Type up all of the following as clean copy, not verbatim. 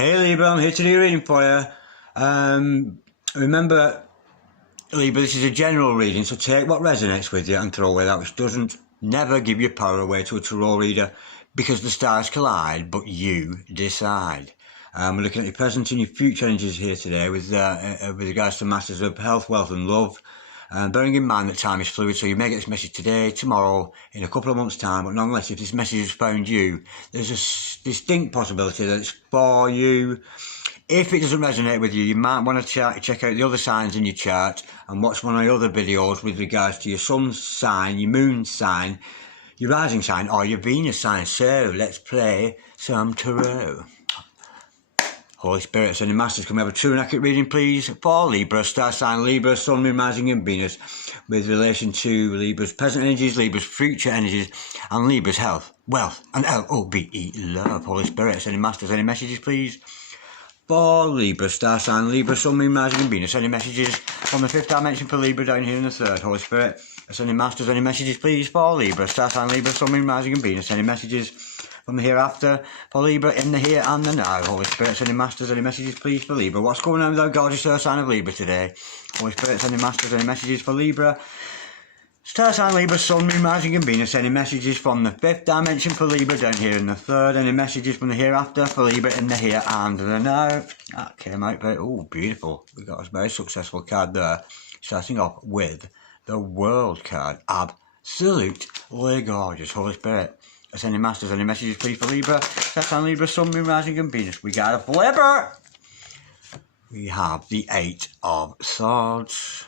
Hey Libra, I'm here to do your reading for you. Remember, Libra, this is a general reading, so take what resonates with you and throw away that which doesn't. Never give your power away to a tarot reader because the stars collide, but you decide. We're looking at your present and your future energies here today with regards to matters of health, wealth and love. Bearing in mind that time is fluid, so you may get this message today, tomorrow, in a couple of months' time, but nonetheless, if this message has found you, there's a distinct possibility that it's for you. If it doesn't resonate with you, you might want to check out the other signs in your chart and watch one of the other videos with regards to your sun's sign, your moon sign, your rising sign, or your Venus sign. So, let's play some tarot. Holy Spirit, sending masters, can we have a true and accurate reading, please? For Libra, star sign Libra, sun, moon, rising and Venus, with relation to Libra's present energies, Libra's future energies, and Libra's health, wealth, and L-O-V-E, love. Holy Spirit, sending masters, any messages, please? For Libra, star sign Libra, sun, moon, rising and Venus, any messages from the fifth dimension for Libra down here in the third? Holy Spirit, sending masters, any messages, please? For Libra, star sign Libra, sun, moon, rising and Venus, any messages from the hereafter for Libra in the here and the now? Holy Spirit, sending masters, any messages please for Libra? What's going on with our gorgeous star sign of Libra today? Holy Spirit, sending masters, any messages for Libra? Star sign Libra, sun, moon, rising and Venus, any messages from the fifth dimension for Libra down here in the third? Any messages from the hereafter for Libra in the here and the now? That came out very, oh, beautiful. We got a very successful card there. Starting off with the World card. Absolutely gorgeous. Holy Spirit, any masters, any messages please for Libra? Star sign Libra, sun, moon, rising and Venus. We got a flipper. We have the Eight of Swords.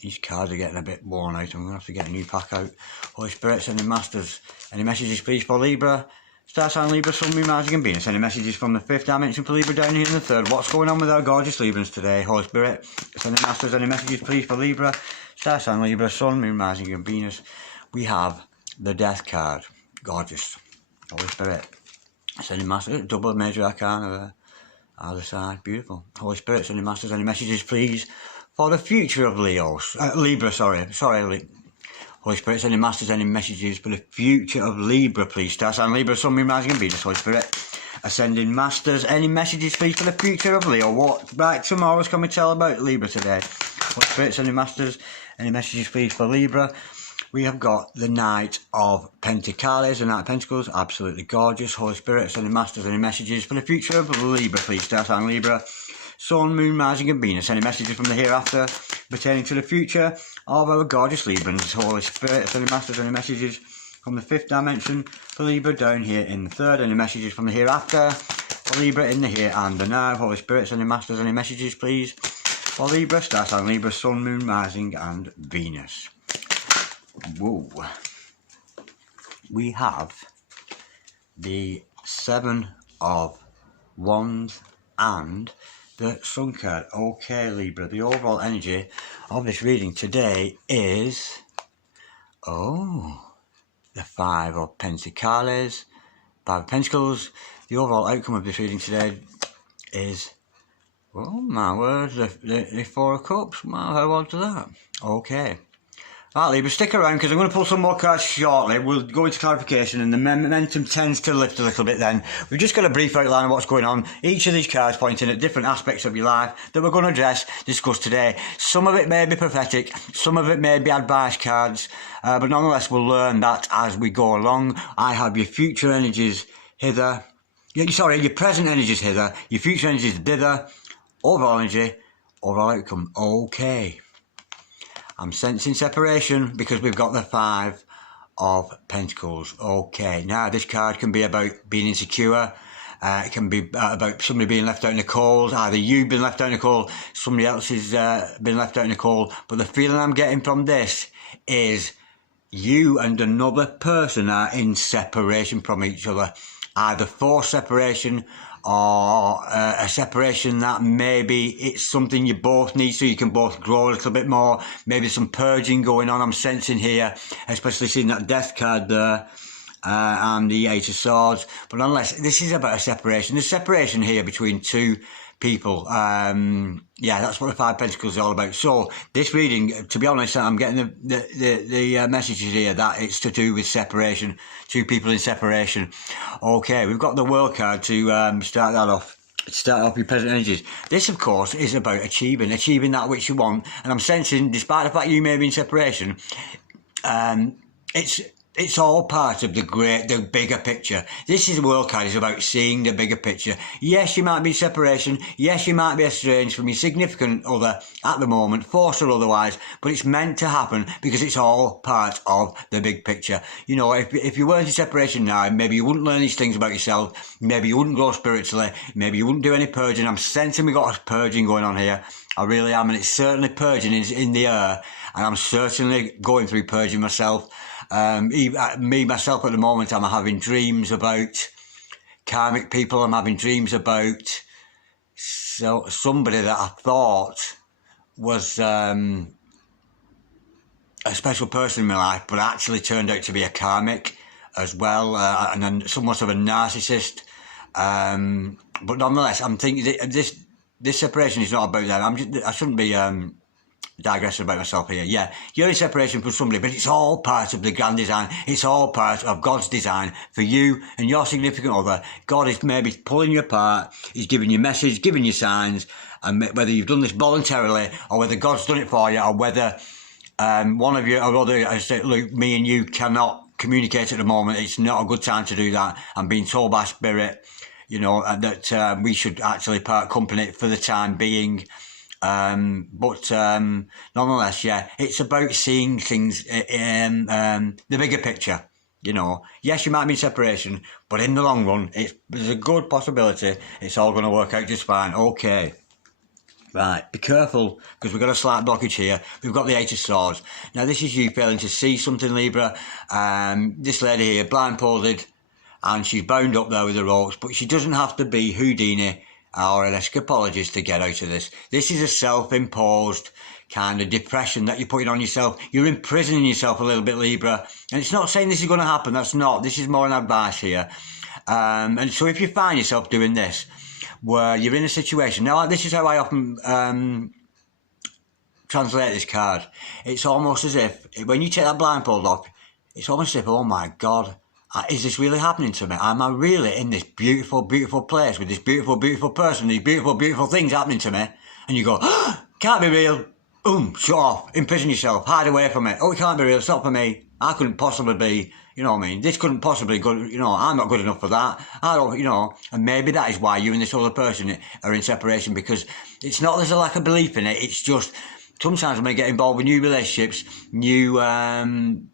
These cards are getting a bit worn out. I'm going to have to get a new pack out. Holy Spirit, sending masters, any messages please for Libra? Star sign Libra, sun, moon, rising and Venus. Any messages from the fifth dimension for Libra down here in the third? What's going on with our gorgeous Librans today? Holy Spirit, sending masters, any messages please for Libra? Star sign Libra, sun, moon, rising and Venus. We have the Death card. Gorgeous. Holy Spirit, sending masters, double major arcana there. Other side, beautiful. Holy Spirit, sending masters, any messages please for the future of Libra, sorry. Holy Spirit, sending masters, any messages for the future of Libra, please. Star sign Libra, sun, moon, rising and Venus. Holy Spirit, ascending masters, any messages please for the future of Leo? What right tomorrows can we tell about Libra today? Holy Spirit, sending masters, any messages please for Libra? We have got the Knight of Pentacles, the Knight of Pentacles, absolutely gorgeous. Holy Spirit, sending masters, any messages for the future of Libra, please. Star sign Libra, sun, moon, rising and Venus. Any messages from the hereafter pertaining to the future of our gorgeous Librans? Holy Spirit, sending masters, any messages from the fifth dimension for Libra down here in the third? Any messages from the hereafter for Libra in the here and the now? Holy Spirit, sending masters, any messages please for Libra? Star sign Libra, sun, moon, rising and Venus. Whoa. We have the Seven of Wands and the Sun card. Okay, Libra, the overall energy of this reading today is, the Five of Pentacles, Five of Pentacles. The overall outcome of this reading today is, oh my word, the Four of Cups. Wow, how odd is that? Okay. Right, Libra, stick around because I'm going to pull some more cards shortly. We'll go into clarification and the momentum tends to lift a little bit then. We've just got a brief outline of what's going on. Each of these cards pointing at different aspects of your life that we're going to discuss today. Some of it may be prophetic, some of it may be advice cards, but nonetheless we'll learn that as we go along. I have your future energies hither. Your present energies hither, your future energies thither. Overall energy, overall outcome. Okay. I'm sensing separation because we've got the Five of Pentacles. Okay, now this card can be about being insecure. It can be about somebody being left out in the cold. Either you've been left out in the cold, somebody else has been left out in the cold. But the feeling I'm getting from this is you and another person are in separation from each other. Either forced separation or a separation that maybe it's something you both need so you can both grow a little bit more. Maybe some purging going on I'm sensing here, especially seeing that Death card there and the Eight of Swords. But nonetheless, this is about a separation. There's separation here between two people. Yeah, that's what the Five of Pentacles is all about. So this reading, to be honest, I'm getting the messages here that it's to do with separation, two people in separation. Okay, we've got the World card to start that off. to start off your present energies. This, of course, is about achieving that which you want. And I'm sensing, despite the fact you may be in separation, it's all part of the bigger picture. This is the world card. It's about seeing the bigger picture. Yes, you might be in separation. Yes, you might be estranged from your significant other at the moment, forced or otherwise, but it's meant to happen because it's all part of the big picture. You know, if you weren't in separation now, maybe you wouldn't learn these things about yourself. Maybe you wouldn't grow spiritually. Maybe you wouldn't do any purging. I'm sensing we got a purging going on here. I really am, and it's certainly purging is in the air, and I'm certainly going through purging myself. Myself at the moment, I'm having dreams about karmic people. I'm having dreams about somebody that I thought was a special person in my life, but actually turned out to be a karmic as well, and then somewhat of a narcissist. But nonetheless, I'm thinking that this separation is not about them. I shouldn't be digressing about myself here. Yeah, you're in separation from somebody, but it's all part of the grand design. It's all part of God's design for you and your significant other. God is maybe pulling you apart. He's giving you message, giving you signs, and whether you've done this voluntarily or whether God's done it for you, or whether one of you or other, I say, look, me and you cannot communicate at the moment. It's not a good time to do that. I'm being told by Spirit, you know, that we should actually part company for the time being. But nonetheless, yeah, it's about seeing things in the bigger picture. You know, yes, you might be in separation, but in the long run, there's a good possibility it's all going to work out just fine. Okay. Right, be careful, because we've got a slight blockage here. We've got the Eight of Swords. Now, this is you failing to see something, Libra. This lady here, blindfolded, and she's bound up there with the ropes, but she doesn't have to be Houdini or an escapologist to get out of this. This is a self-imposed kind of depression that you're putting on yourself. You're imprisoning yourself a little bit, Libra. And it's not saying this is going to happen. That's not. This is more an advice here. And so if you find yourself doing this, where you're in a situation... Now, this is how I often translate this card. It's almost as if, when you take that blindfold off, it's almost as if, oh my God, is this really happening to me? Am I really in this beautiful, beautiful place with this beautiful, beautiful person, these beautiful, beautiful things happening to me? And you go, oh, can't be real. Shut off, imprison yourself, hide away from it. Oh, it can't be real, it's not for me. I couldn't possibly be, you know what I mean? This couldn't possibly go, you know, I'm not good enough for that. I don't, you know, and maybe that is why you and this other person are in separation, because it's not there's a lack of belief in it, it's just sometimes when we get involved with new relationships, new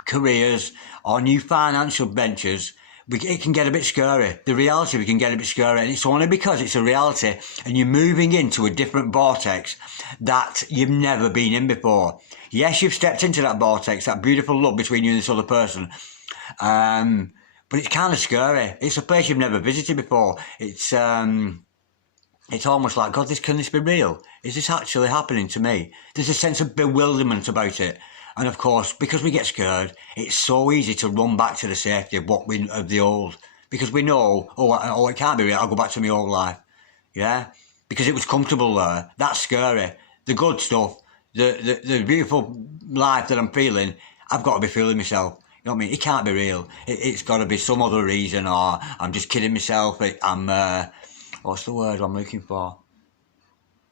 careers, or new financial ventures, it can get a bit scary. The reality, we can get a bit scary, and it's only because it's a reality and you're moving into a different vortex that you've never been in before. Yes, you've stepped into that vortex, that beautiful love between you and this other person, but it's kind of scary. It's a place you've never visited before. It's almost like, God, can this be real? Is this actually happening to me? There's a sense of bewilderment about it. And of course, because we get scared, it's so easy to run back to the safety of the old. Because we know, oh, it can't be real, I'll go back to my old life. Yeah? Because it was comfortable there. That's scary. The good stuff, the beautiful life that I'm feeling, I've got to be feeling myself. You know what I mean? It can't be real. It's got to be some other reason, or I'm just kidding myself. What's the word I'm looking for?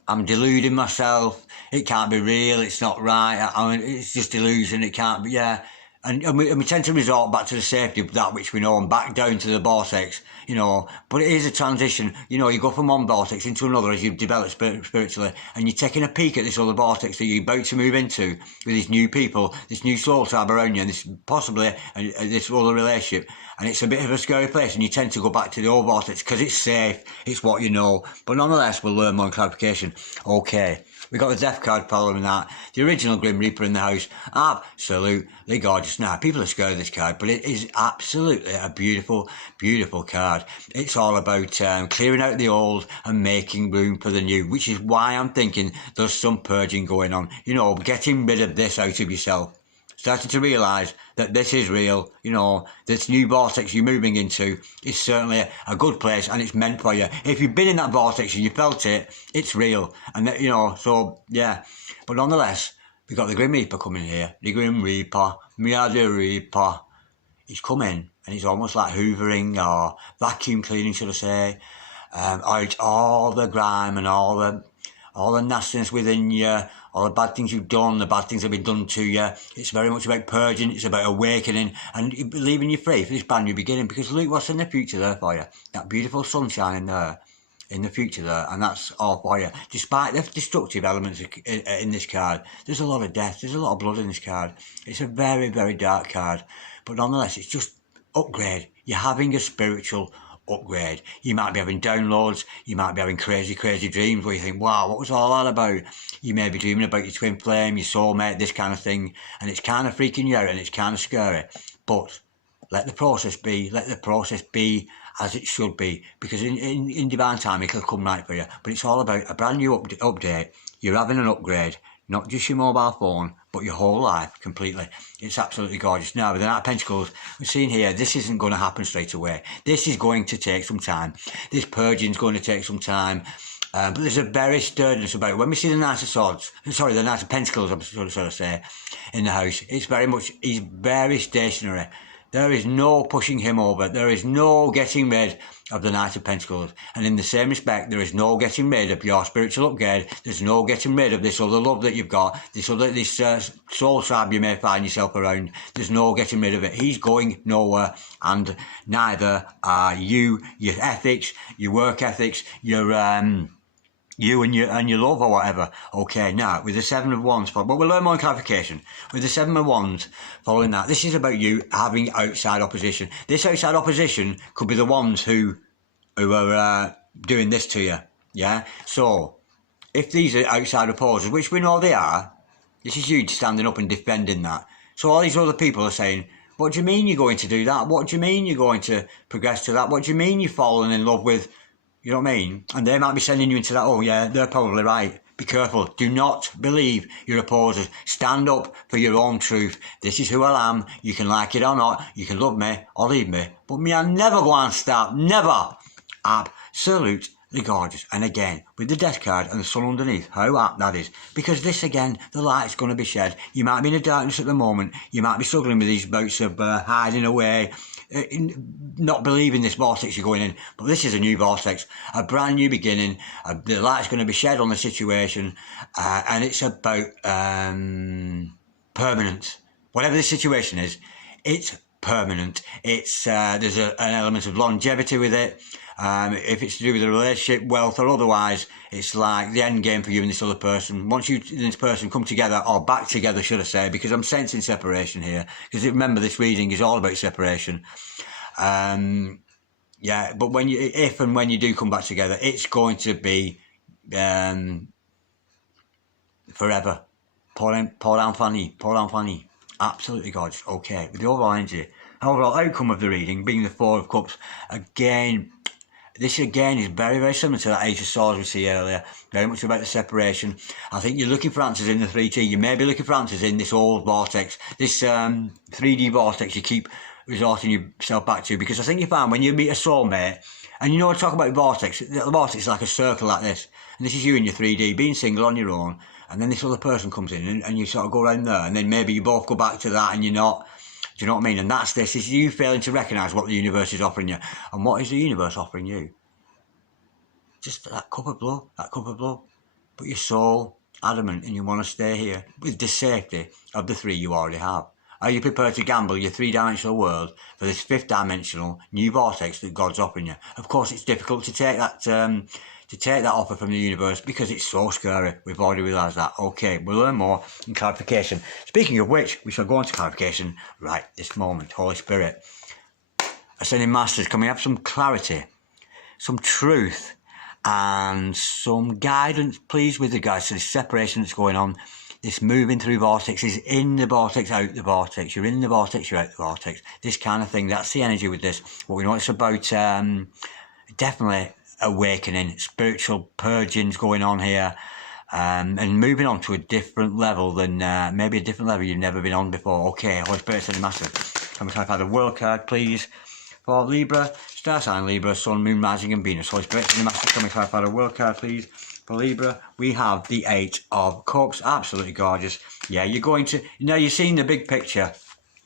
I'm deluding myself. It can't be real. It's not right. I mean, it's just delusion. It can't be. Yeah. And we tend to resort back to the safety of that which we know and back down to the vortex, you know. But it is a transition. You know, you go from one vortex into another as you develop spiritually, and you're taking a peek at this other vortex that you're about to move into with these new people, this new soul tribe around you, and this possibly this other relationship. And it's a bit of a scary place, and you tend to go back to the old vortex because it's safe, it's what you know. But nonetheless, we'll learn more clarification. Okay. We got the Death card following that. The original Grim Reaper in the house. Absolutely gorgeous. Now, people are scared of this card, but it is absolutely a beautiful, beautiful card. It's all about clearing out the old and making room for the new, which is why I'm thinking there's some purging going on. You know, getting rid of this out of yourself. Starting to realise that this is real, you know, this new vortex you're moving into is certainly a good place and it's meant for you. If you've been in that vortex and you felt it, it's real. And, you know, so, yeah. But nonetheless, we've got the Grim Reaper coming here. The Grim Reaper, the Reaper. He's coming and he's almost like hoovering or vacuum cleaning, should I say. out all the grime and all the nastiness within you, all the bad things you've done, the bad things that have been done to you. It's very much about purging, it's about awakening and leaving you free for this brand new beginning, because look what's in the future there for you. That beautiful sunshine in there, in the future there, and that's all for you. Despite the destructive elements in this card, there's a lot of death, there's a lot of blood in this card. It's a very, very dark card, but nonetheless, it's just upgrade. You're having a spiritual upgrade. You might be having downloads, you might be having crazy dreams where you think, wow, what was all that about? You may be dreaming about your twin flame, your soulmate, this kind of thing, and it's kind of freaking you out and it's kind of scary. But let the process be as it should be, because in divine time it'll come right for you. But it's all about a brand new update. You're having an upgrade, not just your mobile phone, but your whole life completely. It's absolutely gorgeous. Now, with the Knight of Pentacles, we're seeing here, this isn't going to happen straight away. This is going to take some time. This purging is going to take some time. But there's a very sturdiness about it. When we see the Knight of Swords, sorry, the Knight of Pentacles, I'm sort of say, in the house, it's very much, he's very stationary. There is no pushing him over. There is no getting rid of the Knight of Pentacles. And in the same respect, there is no getting rid of your spiritual upgrade. There's no getting rid of this other love that you've got, this soul tribe you may find yourself around. There's no getting rid of it. He's going nowhere, and neither are you. Your ethics, your work ethics, your you and your love or whatever. Okay, now with the Seven of Wands, but we'll learn more clarification. With the Seven of Wands following that, this is about you having outside opposition. This outside opposition could be the ones who are doing this to you. Yeah. So if these are outside opposers, which we know they are, this is you standing up and defending that. So all these other people are saying, what do you mean you're going to do that? What do you mean you're going to progress to that? What do you mean you're falling in love with? You know what I mean? And they might be sending you into that, oh yeah, they're probably right. Be careful. Do not believe your opposers. Stand up for your own truth. This is who I am. You can like it or not. You can love me or leave me. But me, I never going to stop. Never. Absolutely gorgeous. And again, with the Death card and the sun underneath, how apt that is. Because this, again, the light's going to be shed. You might be in the darkness at the moment. You might be struggling with these bouts of hiding away, not believing this vortex you're going in, but this is a new vortex, a brand new beginning. The light's going to be shed on the situation, and it's about permanence. Whatever the situation is, it's permanent. It's there's an element of longevity with it. If it's to do with a relationship, wealth, or otherwise, it's like the end game for you and this other person. Once you and this person come together, or back together, should I say, because I'm sensing separation here. Because remember, this reading is all about separation. Yeah, but if and when you do come back together, it's going to be forever. Pour down Fanny. Absolutely gorgeous. Okay, with the overall energy, overall outcome of the reading being the Four of Cups. Again, this again is very, very similar to that Ace of Swords we see earlier. Very much about the separation. I think you're looking for answers in the 3T. You may be looking for answers in this old vortex, this 3D vortex you keep resorting yourself back to, because I think you find when you meet a soulmate, and you know what I talk about vortex, the vortex is like a circle like this, and this is you in your 3D, being single on your own, and then this other person comes in and you sort of go around there, and then maybe you both go back to that and you're not. Do you know what I mean? And that's this, is you failing to recognise what the universe is offering you. And what is the universe offering you? Just that cup of blow, But you're so adamant and you want to stay here with the safety of the three you already have. Are you prepared to gamble your three-dimensional world for this fifth-dimensional new vortex that God's offering you? Of course, it's difficult to take that offer from the universe because it's so scary. We've already realised that. Okay, we'll learn more in clarification. Speaking of which, we shall go on to clarification right this moment. Holy Spirit, Ascending Masters, can we have some clarity, some truth, and some guidance, please, with regards to the separation that's going on? This moving through vortexes, in the vortex, out the vortex. You're in the vortex, you're out the vortex. This kind of thing. That's the energy with this. What we know it's about, definitely awakening, spiritual purgings going on here, and moving on to a different level than, maybe a different level you've never been on before. Okay, Holy Spirit, Ascending Master. Can we clarify the World card, please? For Libra, star sign Libra, Sun, Moon, Rising and Venus. Holy Spirit, Ascending Master, can we clarify the World card, please? For Libra, we have the Eight of Cups. Absolutely gorgeous. Yeah, you're going to, you've seen the big picture,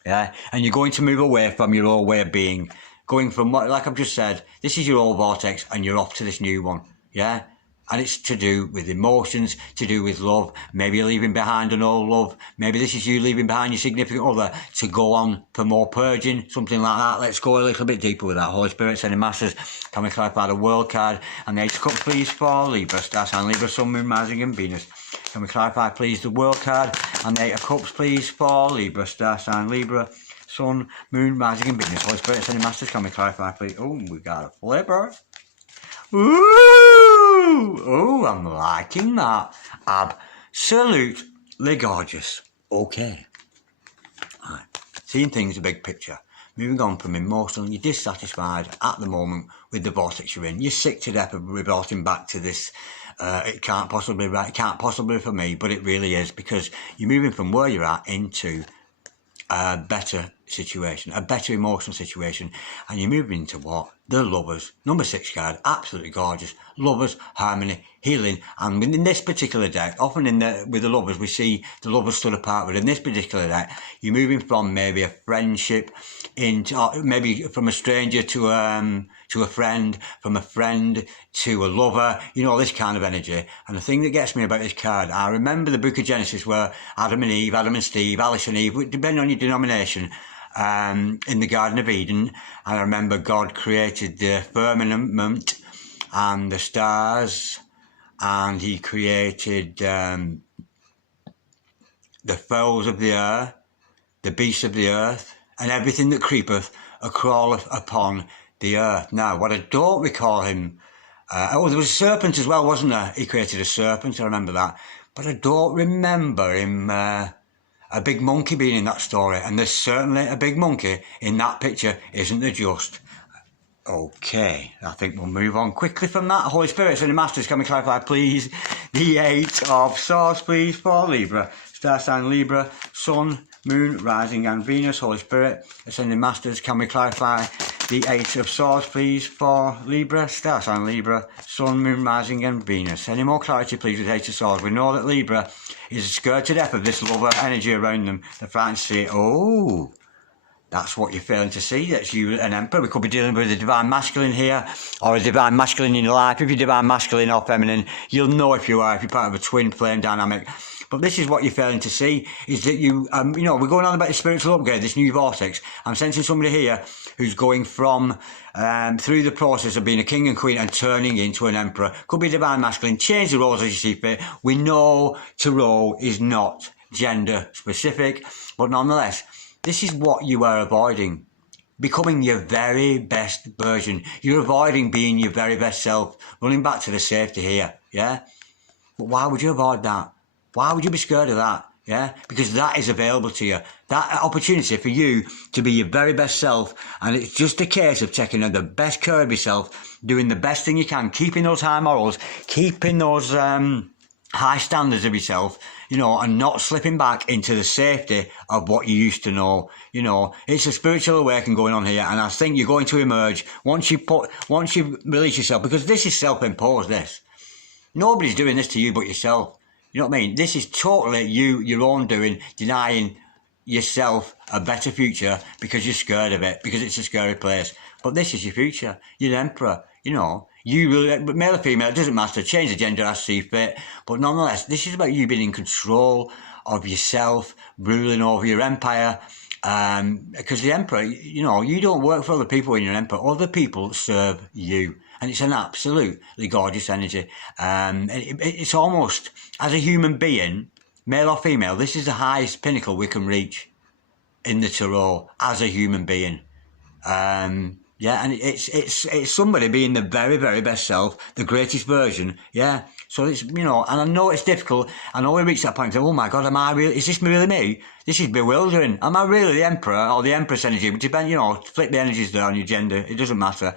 yeah, and you're going to move away from your old way of being, going from what, like I've just said, this is your old vortex and you're off to this new one, yeah? And it's to do with emotions, to do with love. Maybe you're leaving behind an old love. Maybe this is you leaving behind your significant other to go on for more purging, something like that. Let's go a little bit deeper with that. Holy Spirit, sending masters, can we clarify the World card and the Eight of Cups, please, for Libra, Star sign Libra, Sun, Moon, Rising and Venus. Can we clarify, please, the World card and the Eight of Cups, please, for Libra, Star sign Libra, Sun, Moon, Rising and Venus. Holy Spirit, sending masters, can we clarify, please? Oh, we got a flipper. Ooh, oh, I'm liking that. Absolutely gorgeous. Okay. Right. Seeing things a big picture. Moving on from emotional, you're dissatisfied at the moment with the vortex you're in. You're sick to death of reverting back to this. It can't possibly be right. It can't possibly be for me, but it really is, because you're moving from where you're at into a better situation, a better emotional situation, and you're moving into what? The Lovers. Number 6 card, absolutely gorgeous. Lovers, harmony, healing, and in this particular deck, often with the Lovers, we see the Lovers stood apart, but in this particular deck, you're moving from maybe a friendship into, or maybe from a stranger to a friend, from a friend to a lover, you know, this kind of energy. And the thing that gets me about this card, I remember the book of Genesis where Adam and Eve, Adam and Steve, Alice and Eve, depending on your denomination, in the Garden of Eden, and I remember God created the firmament and the stars, and he created the fowls of the air, the beasts of the earth, and everything that creepeth or crawleth upon the earth. Now, what I don't recall him, there was a serpent as well, wasn't there? He created a serpent, I remember that, but I don't remember him a big monkey being in that story, and there's certainly a big monkey in that picture, isn't there just? Okay, I think we'll move on quickly from that. Holy Spirit, and the Masters, can we clarify, please, the Eight of Swords, please, for Libra. Star sign Libra, Sun, Moon, Rising and Venus. Holy Spirit, Ascending Masters, can we clarify the Eight of Swords, please, for Libra, Star sign Libra, Sun, Moon, Rising and Venus. Any more clarity, please, with Eight of Swords? We know that Libra is scared to death of this lover energy around them. They're frightened to see it. Oh, that's what you're failing to see. That's you, an Emperor. We could be dealing with a divine masculine here, or a divine masculine in your life. If you're divine masculine or feminine, you'll know if you are, if you're part of a twin flame dynamic. But this is what you're failing to see, is that you know, we're going on about the spiritual upgrade, this new vortex. I'm sensing somebody here who's going from, through the process of being a king and queen and turning into an emperor. Could be divine masculine, change the roles as you see fit. We know tarot is not gender specific, but nonetheless, this is what you are avoiding. Becoming your very best version. You're avoiding being your very best self. Running back to the safety here, yeah? But why would you avoid that? Why would you be scared of that? Yeah, because that is available to you. That opportunity for you to be your very best self, and it's just a case of taking the best care of yourself, doing the best thing you can, keeping those high morals, keeping those high standards of yourself, you know, and not slipping back into the safety of what you used to know. You know, it's a spiritual awakening going on here, and I think you're going to emerge once you release yourself, because this is self-imposed, this. Nobody's doing this to you but yourself. You know what I mean? This is totally you, your own doing, denying yourself a better future because you're scared of it, because it's a scary place. But this is your future. You're the Emperor, you know. You will, male or female, it doesn't matter, change the gender as you see fit. But nonetheless, this is about you being in control of yourself, ruling over your empire. Because the Emperor, you know, you don't work for other people when you're an Emperor. Other people serve you. And it's an absolutely gorgeous energy. It's almost, as a human being, male or female, this is the highest pinnacle we can reach in the tarot as a human being. Yeah, and it's somebody being the very, very best self, the greatest version, yeah. So it's, you know, and I know it's difficult. I know we reach that point and say, oh my God, am I really, is this really me? This is bewildering. Am I really the Emperor or the Empress energy? But depend, you know, flip the energies there on your gender, it doesn't matter.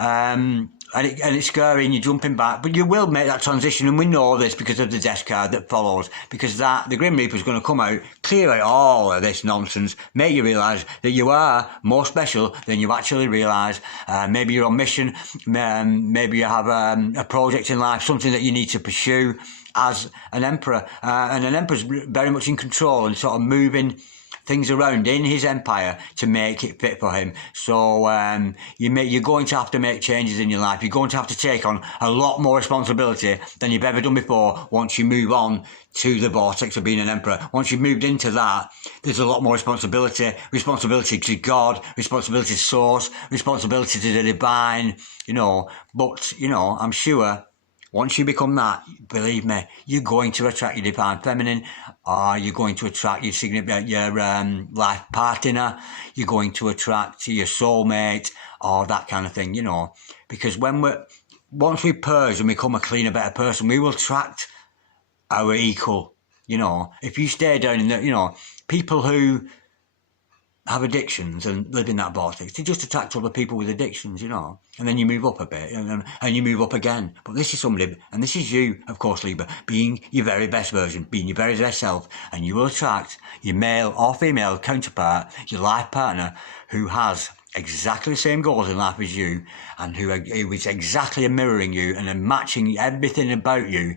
And it's scary and you're jumping back, but you will make that transition, and we know this because of the death card that follows, because the Grim Reaper is going to come out, clear out all of this nonsense, make you realise that you are more special than you actually realise. Maybe you're on mission, maybe you have a project in life, something that you need to pursue as an Emperor, and an Emperor's very much in control and sort of moving things around in his empire to make it fit for him. So you're going to have to make changes in your life. You're going to have to take on a lot more responsibility than you've ever done before once you move on to the vortex of being an emperor. Once you've moved into that, there's a lot more responsibility to God, responsibility to source, responsibility to the divine, but I'm sure once you become that, believe me, you're going to attract your divine feminine, or you're going to attract your life partner, you're going to attract your soulmate, or that kind of thing, because once we purge and become a cleaner, better person, we will attract our equal. If you stay down in the, people who have addictions and live in that vortex, they just attract other people with addictions, and then you move up a bit and you move up again. But this is somebody, and this is you, of course, Libra, being your very best version, being your very best self, and you will attract your male or female counterpart, your life partner, who has exactly the same goals in life as you, and who is exactly mirroring you and matching everything about you.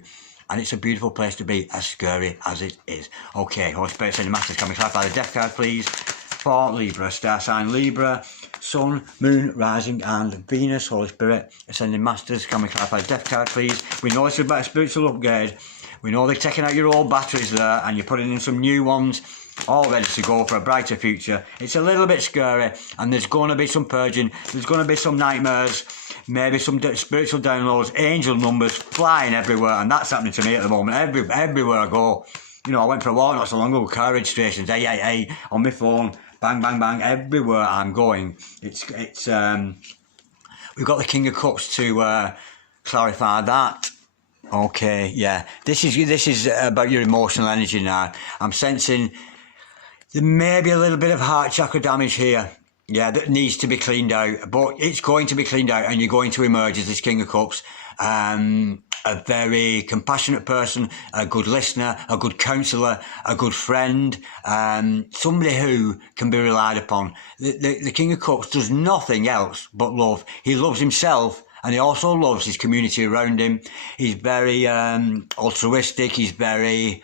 And it's a beautiful place to be, as scary as it is. Okay, Holy Spirit, send the masters, can we clarify the death card, please? For Libra, star sign Libra, Sun, Moon, Rising and Venus. Holy Spirit, Ascending Masters, can we clarify the death card, please? We know it's about a spiritual upgrade. We know they're taking out your old batteries there and you're putting in some new ones, all ready to go for a brighter future. It's a little bit scary, and there's going to be some purging, there's going to be some nightmares, maybe some spiritual downloads, angel numbers flying everywhere, and that's happening to me at the moment, everywhere I go. I went for a walk not so long ago, car registrations, hey, on my phone, bang, bang, bang, everywhere I'm going. We've got the King of Cups to clarify that. Okay, yeah. This is about your emotional energy now. I'm sensing there may be a little bit of heart chakra damage here. Yeah, that needs to be cleaned out. But it's going to be cleaned out, and you're going to emerge as this King of Cups. A very compassionate person, a good listener, a good counsellor, a good friend, somebody who can be relied upon. The King of Cups does nothing else but love. He loves himself, and he also loves his community around him. He's very altruistic, he's very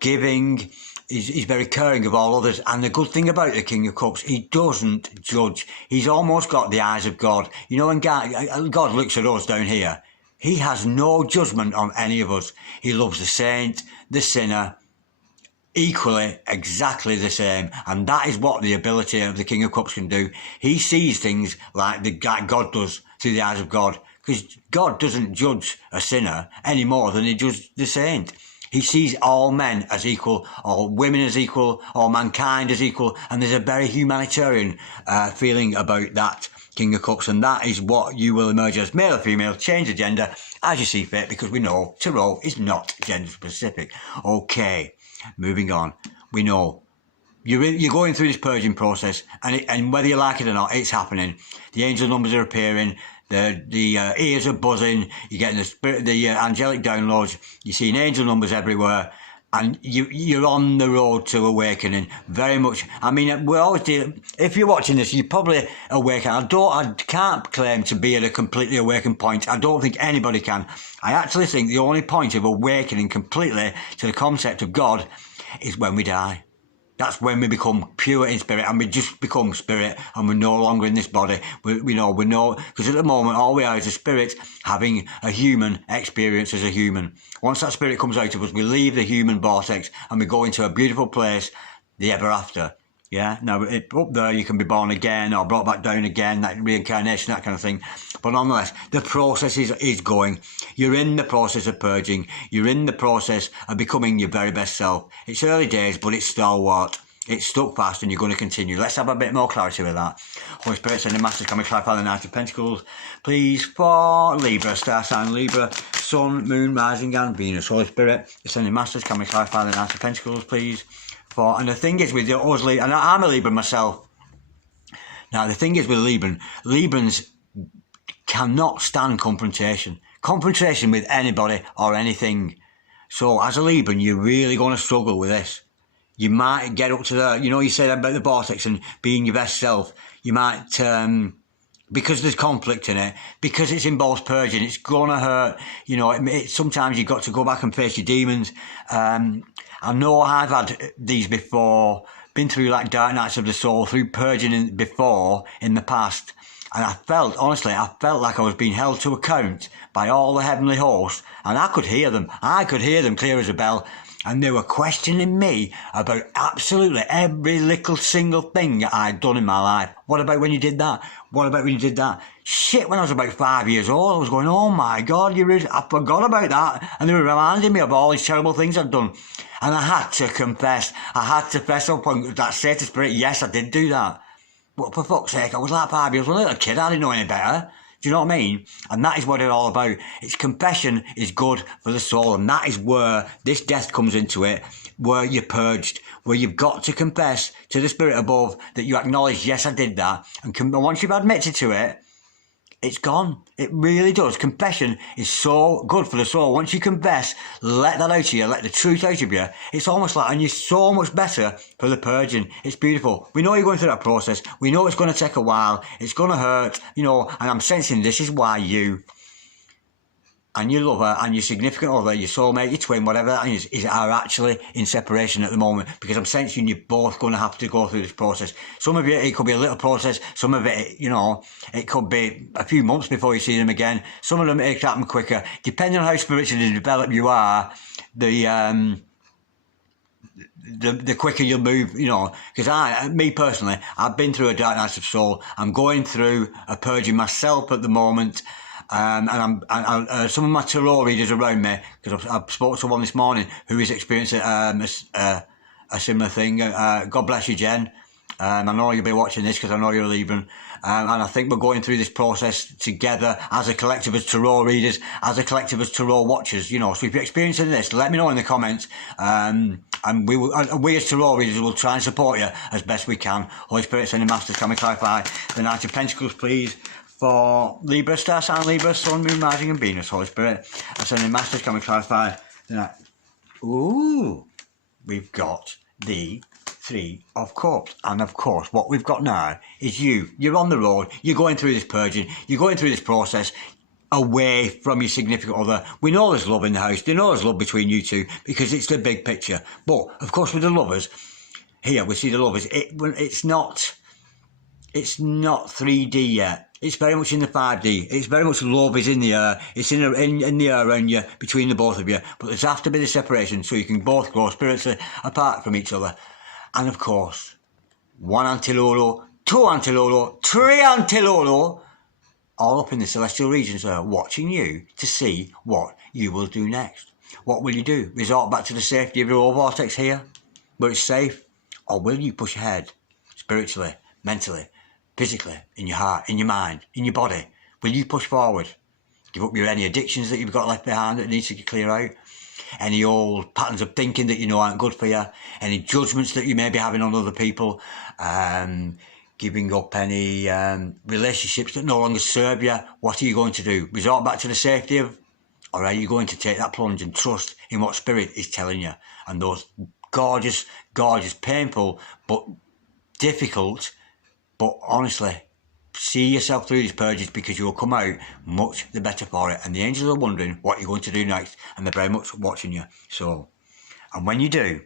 giving, he's very caring of all others. And the good thing about the King of Cups, he doesn't judge. He's almost got the eyes of God. When God looks at us down here, he has no judgment on any of us. He loves the saint, the sinner, equally, exactly the same. And that is what the ability of the King of Cups can do. He sees things like God does through the eyes of God. Because God doesn't judge a sinner any more than he judges the saint. He sees all men as equal, all women as equal, all mankind as equal. And there's a very humanitarian feeling about that King of Cups, and that is what you will emerge as, male or female. Change the gender as you see fit, because we know tarot is not gender specific. Okay, moving on. We know you're going through this purging process, and whether you like it or not, it's happening. The angel numbers are appearing. The ears are buzzing. You're getting the angelic downloads. You're seeing angel numbers everywhere. And you're on the road to awakening, very much. I mean, we're always if you're watching this, you're probably awakened. I can't claim to be at a completely awakened point. I don't think anybody can. I actually think the only point of awakening completely to the concept of God is when we die. That's when we become pure in spirit, and we just become spirit, and we're no longer in this body. We know, because at the moment all we are is a spirit having a human experience as a human. Once that spirit comes out of us, we leave the human vortex and we go into a beautiful place, the ever after. Yeah, now up there you can be born again or brought back down again, that reincarnation, that kind of thing. But nonetheless, the process is going. You're in the process of purging. You're in the process of becoming your very best self. It's early days, but it's stalwart. It's stuck fast, and you're going to continue. Let's have a bit more clarity with that. Holy Spirit, send the masters, can we clarify the Knight of Pentacles, please, for Libra, star sign Libra, Sun, Moon, Rising and Venus. Holy Spirit, send the masters, can we clarify the Knight of Pentacles, please? And the thing is with us, and I'm a Libra myself. Now, the thing is with Librans cannot stand confrontation with anybody or anything. So, as a Libran, you're really going to struggle with this. You might get up to you said about the vortex and being your best self. You might, because there's conflict in it, because it involves purging, it's going to hurt. Sometimes you've got to go back and face your demons. I know I've had these before, been through like dark nights of the soul, through purging before in the past. And I felt, honestly, I felt like I was being held to account by all the heavenly hosts, and I could hear them. I could hear them clear as a bell, and they were questioning me about absolutely every little single thing I'd done in my life. What about when you did that? What about when you did that? Shit, when I was about 5 years old, I was going, oh my God, I forgot about that. And they were reminding me of all these terrible things I'd done. And I had to confess. I had to fess up on that, say to Spirit, yes, I did do that. But for fuck's sake, I was like 5 years old, a little kid, I didn't know any better. Do you know what I mean? And that is what it's all about. It's confession is good for the soul, and that is where this death comes into it, where you're purged, where you've got to confess to the Spirit above that you acknowledge, yes, I did that. And once you've admitted to it, it's gone. It really does. Confession is so good for the soul. Once you confess, let that out of you, let the truth out of you, it's almost like, and you're so much better for the purging. It's beautiful. We know you're going through that process. We know it's going to take a while. It's going to hurt, you know, and I'm sensing this is why you and your lover and your significant other, your soulmate, your twin, whatever that is are actually in separation at the moment, because I'm sensing you're both going to have to go through this process. Some of it could be a little process. Some of it, you know, it could be a few months before you see them again. Some of them it can happen quicker. Depending on how spiritually developed you are, the quicker you'll move, you know, because me personally, I've been through a dark night of soul. I'm going through a purging myself at the moment. And some of my tarot readers around me, because I've spoken to one this morning who is experiencing a similar thing. God bless you, Jen. I know you'll be watching this because I know you're leaving. And I think we're going through this process together as a collective as tarot readers, as a collective as tarot watchers, you know. So if you're experiencing this, let me know in the comments. And we as tarot readers will try and support you as best we can. Holy Spirit, sending masters, can we clarify the Knight of Pentacles, please? For Libra, star sign Libra, Sun, Moon, Rising and Venus, Holy Spirit. And sending masters, can we clarify that? Ooh, we've got the Three of Cups. And of course, what we've got now is you're on the road, you're going through this purging, you're going through this process away from your significant other. We know there's love in the house, they know there's love between you two, because it's the big picture. But, of course, with the lovers, here we see the lovers, it's not 3D yet. It's very much in the 5D. It's very much love is in the air. It's in the air around you, between the both of you. But there's have to be the separation so you can both grow spiritually apart from each other. And of course, 1 Antilolo, 2 Antilolo, 3 Antilolo, all up in the celestial regions there, watching you to see what you will do next. What will you do? Resort back to the safety of your own vortex here, where it's safe? Or will you push ahead, spiritually, mentally, physically, in your heart, in your mind, in your body? Will you push forward? Give up any addictions that you've got left behind that needs to clear out? Any old patterns of thinking that you know aren't good for you? Any judgments that you may be having on other people? Giving up any relationships that no longer serve you? What are you going to do? Resort back to the safety of? Or are you going to take that plunge and trust in what Spirit is telling you? And those gorgeous, gorgeous, painful, but difficult, but honestly, see yourself through these purges, because you will come out much the better for it. And the angels are wondering what you're going to do next, and they're very much watching you. So, and when you do,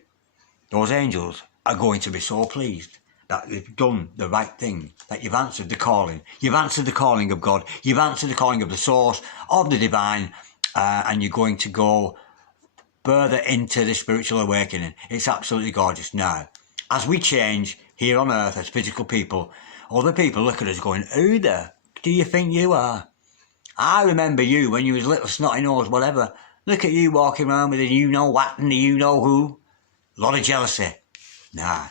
those angels are going to be so pleased that you've done the right thing, that you've answered the calling. You've answered the calling of God. You've answered the calling of the source, of the divine, and you're going to go further into the spiritual awakening. It's absolutely gorgeous. Now, as we change here on earth as physical people, other people look at us going, who the do you think you are? I remember you when you was little snotty nose, whatever. Look at you walking around with a you know what and a you know who. A lot of jealousy. Nah.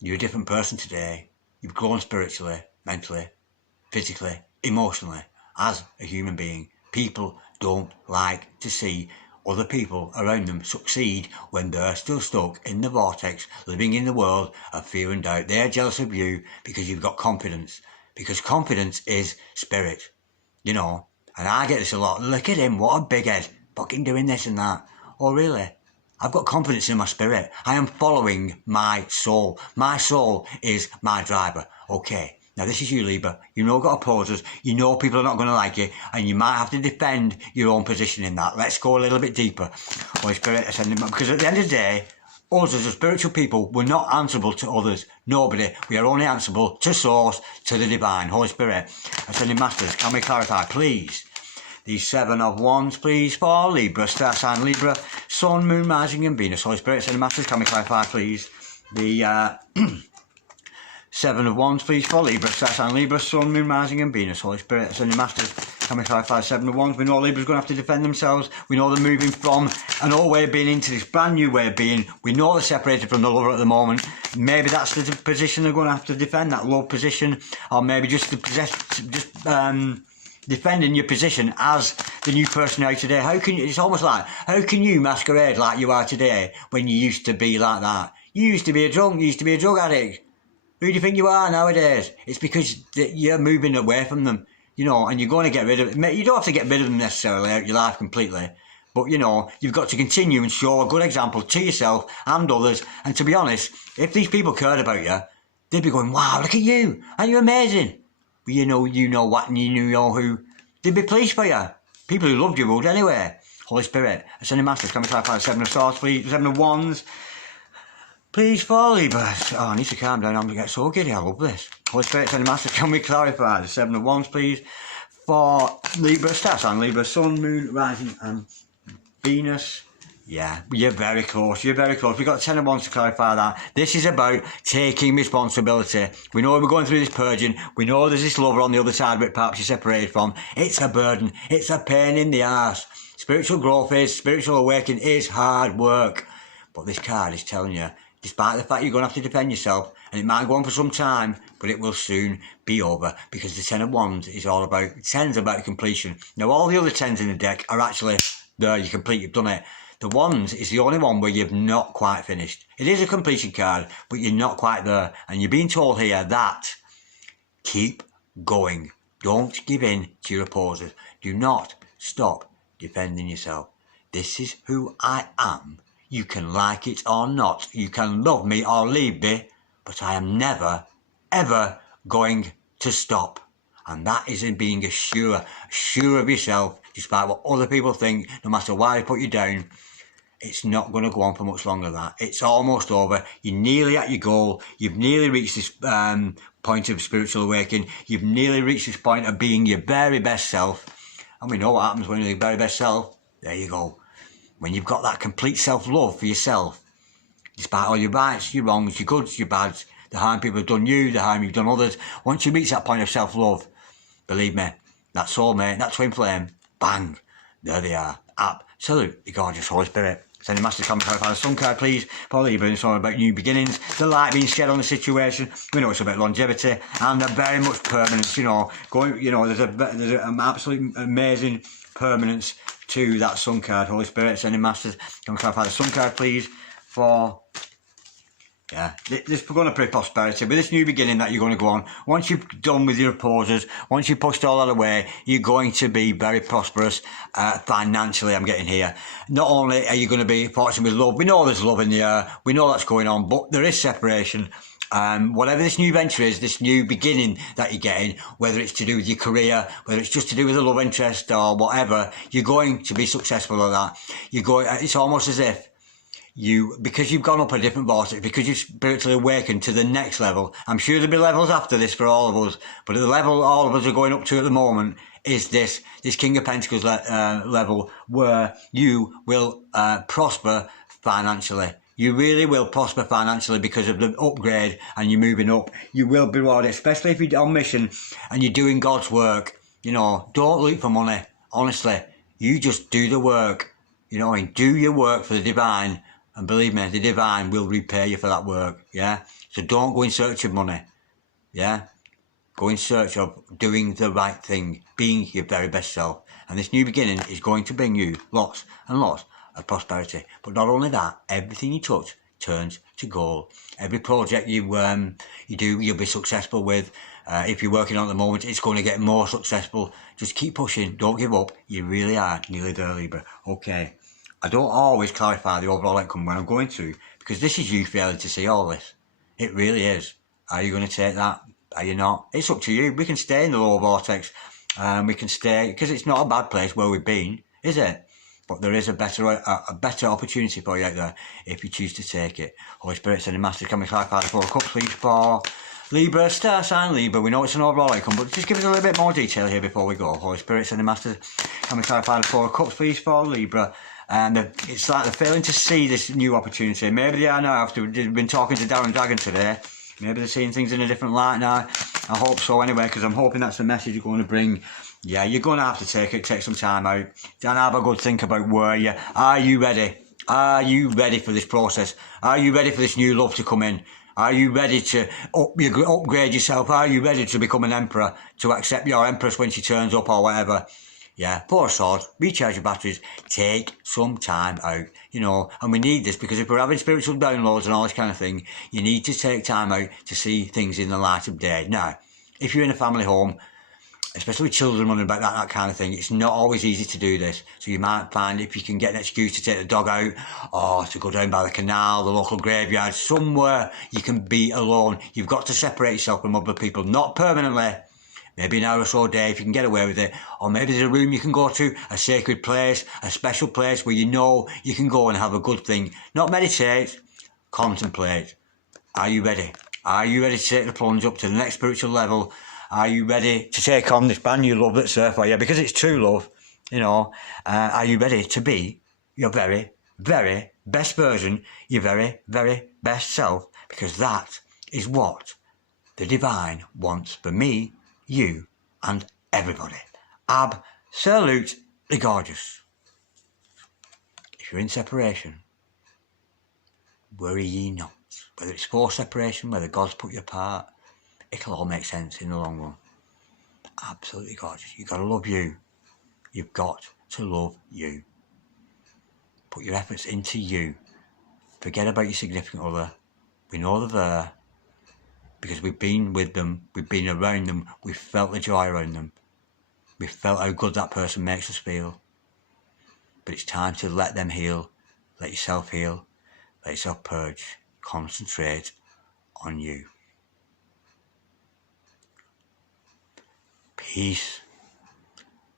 You're a different person today. You've grown spiritually, mentally, physically, emotionally, as a human being. People don't like to see other people around them succeed when they're still stuck in the vortex, living in the world of fear and doubt. They're jealous of you because you've got confidence. Because confidence is spirit, you know. And I get this a lot. Look at him, what a big head, fucking doing this and that. Oh, really? I've got confidence in my spirit. I am following my soul. My soul is my driver. Okay. Now, this is you, Libra. You know got opposers. You know people are not going to like you. And you might have to defend your own position in that. Let's go a little bit deeper. Holy Spirit, because at the end of the day, us as a spiritual people, we're not answerable to others. Nobody. We are only answerable to Source, to the Divine, Holy Spirit. Ascended Masters, can we clarify, please? These 7 of Wands, please, for Libra, star sign Libra, Sun, Moon, Rising and Venus. Holy Spirit, Ascended Masters, can we clarify, please? The 7 of Wands, please, for Libra, star sign Libra, Sun, Moon, Rising and Venus. Holy Spirit, Ascended Masters, can we clarify 7 of Wands? We know Libra's going to have to defend themselves. We know they're moving from an old way of being into this brand new way of being. We know they're separated from the lover at the moment. Maybe that's the position they're going to have to defend, that love position, or maybe just defending your position as the new person out today. How can you, it's almost like, how can you masquerade like you are today when you used to be like that? You used to be a drunk, you used to be a drug addict. Who do you think you are nowadays? It's because you're moving away from them, you know, and you're going to get rid of it. You don't have to get rid of them necessarily out of your life completely, but, you know, you've got to continue and show a good example to yourself and others. And to be honest, if these people cared about you, they'd be going, wow, look at you, aren't you amazing? But you know what, and you know who. They'd be pleased for you. People who loved you would anyway. Holy Spirit, Ascended Masters, can we clarify 7 of Swords, please? 7 of Wands, please, for Libra. Oh, I need to calm down. I'm going to get so giddy. I love this. Holy Spirit, Ascended Masters, can we clarify the 7 of Wands, please? For Libra, star sign Libra, Sun, Moon, Rising and Venus. Yeah, you're very close. You're very close. We've got 10 of Wands to clarify that. This is about taking responsibility. We know we're going through this purging. We know there's this lover on the other side of it, perhaps you're separated from. It's a burden. It's a pain in the arse. Spiritual growth is, spiritual awakening is hard work. But this card is telling you, despite the fact you're going to have to defend yourself, and it might go on for some time, but it will soon be over, because the 10 of Wands is all about, 10's about completion. Now, all the other 10s in the deck are actually there, you're complete, you've done it. The Wands is the only one where you've not quite finished. It is a completion card, but you're not quite there. And you're being told here that keep going. Don't give in to your opposers. Do not stop defending yourself. This is who I am. You can like it or not. You can love me or leave me, but I am never, ever going to stop. And that is in being sure of yourself, despite what other people think, no matter why they put you down. It's not going to go on for much longer than that. It's almost over. You're nearly at your goal. You've nearly reached this point of spiritual awakening. You've nearly reached this point of being your very best self. And we know what happens when you're your very best self. There you go. When you've got that complete self-love for yourself, despite all your rights, your wrongs, your goods, your bads, the harm people have done you, the harm you've done others, once you reach that point of self-love, believe me, that soulmate, that twin flame, bang, there they are. Absolutely gorgeous, Holy Spirit. Send the Master Comment clarify the Sun card, please. For Libra, it's all about new beginnings. The light being shed on the situation. We know it's about longevity and very much permanence. You know, there's an absolute amazing permanence to that Sun card. Holy Spirit, sending Masters, can clarify the Sun card, please. For this we're going to pray prosperity. With this new beginning that you're going to go on, once you've done with your opposers, once you've pushed all that away, you're going to be very prosperous financially, I'm getting here. Not only are you going to be fortunate with love, we know there's love in the air, we know that's going on, but there is separation. Whatever this new venture is, this new beginning that you're getting, whether it's to do with your career, whether it's just to do with a love interest or whatever, you're going to be successful at that. It's almost as if because you've gone up a different vortex, because you've spiritually awakened to the next level. I'm sure there'll be levels after this for all of us, but the level all of us are going up to at the moment is this King of Pentacles level, where you will prosper financially. You really will prosper financially because of the upgrade, and you're moving up. You will be rewarded, especially if you're on mission and you're doing God's work. You know, don't look for money. Honestly, you just do the work. You know, and do your work for the divine. And believe me, the divine will repay you for that work, yeah? So don't go in search of money, yeah? Go in search of doing the right thing, being your very best self. And this new beginning is going to bring you lots and lots of prosperity. But not only that, everything you touch turns to gold. Every project you do, you'll be successful with. If you're working on at the moment, it's going to get more successful. Just keep pushing, don't give up. You really are nearly there, Libra. Okay. I don't always clarify the overall outcome when I'm going through, because this is you failing to see all this. It really is. Are you going to take that? Are you not? It's up to you. We can stay in the lower vortex. We can stay, because it's not a bad place where we've been, is it? But there is a better opportunity for you out there if you choose to take it. Holy Spirit, sending Master, can we clarify the Four of Cups, please, for Libra, star sign Libra. We know it's an overall outcome, but just give us a little bit more detail here before we go. Holy Spirit, sending Master, can we clarify the Four of Cups, please, for Libra? And it's like they're failing to see this new opportunity. Maybe they are now, after we've been talking to Darren Dragon today. Maybe they're seeing things in a different light now. I hope so anyway, because I'm hoping that's the message you're going to bring. Yeah, you're going to have to take some time out. Dan, have a good think about where you are. You ready? Are you ready for this process? Are you ready for this new love to come in? Are you ready to upgrade yourself? Are you ready to become an emperor, to accept your empress when she turns up or whatever? Yeah, Four of Swords, recharge your batteries, take some time out, you know, and we need this because if we're having spiritual downloads and all this kind of thing, you need to take time out to see things in the light of day. Now, if you're in a family home, especially with children running about that kind of thing, it's not always easy to do this. So you might find if you can get an excuse to take the dog out or to go down by the canal, the local graveyard, somewhere you can be alone. You've got to separate yourself from other people, not permanently. Maybe an hour or so a day if you can get away with it. Or maybe there's a room you can go to, a sacred place, a special place where you know you can go and have a good thing. Not meditate, contemplate. Are you ready? Are you ready to take the plunge up to the next spiritual level? Are you ready to take on this brand new love that's there for you? Because it's true love, you know. Are you ready to be your very, very best version, your very, very best self? Because that is what the divine wants for me, you, and everybody. Absolutely gorgeous. If you're in separation, worry ye not. Whether it's forced separation, whether God's put you apart, it'll all make sense in the long run. Absolutely gorgeous. You've got to love you. You've got to love you. Put your efforts into you. Forget about your significant other. We know they're there because we've been with them, we've been around them, we've felt the joy around them. We've felt how good that person makes us feel. But it's time to let them heal. Let yourself heal. Let yourself purge. Concentrate on you. Peace,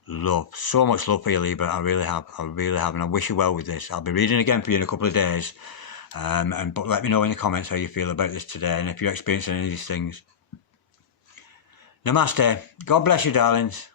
love, so much love for you, Libra. I really have, and I wish you well with this. I'll be reading again for you in a couple of days, but let me know in the comments how you feel about this today and if you're experiencing any of these things. Namaste. God bless you, darlings.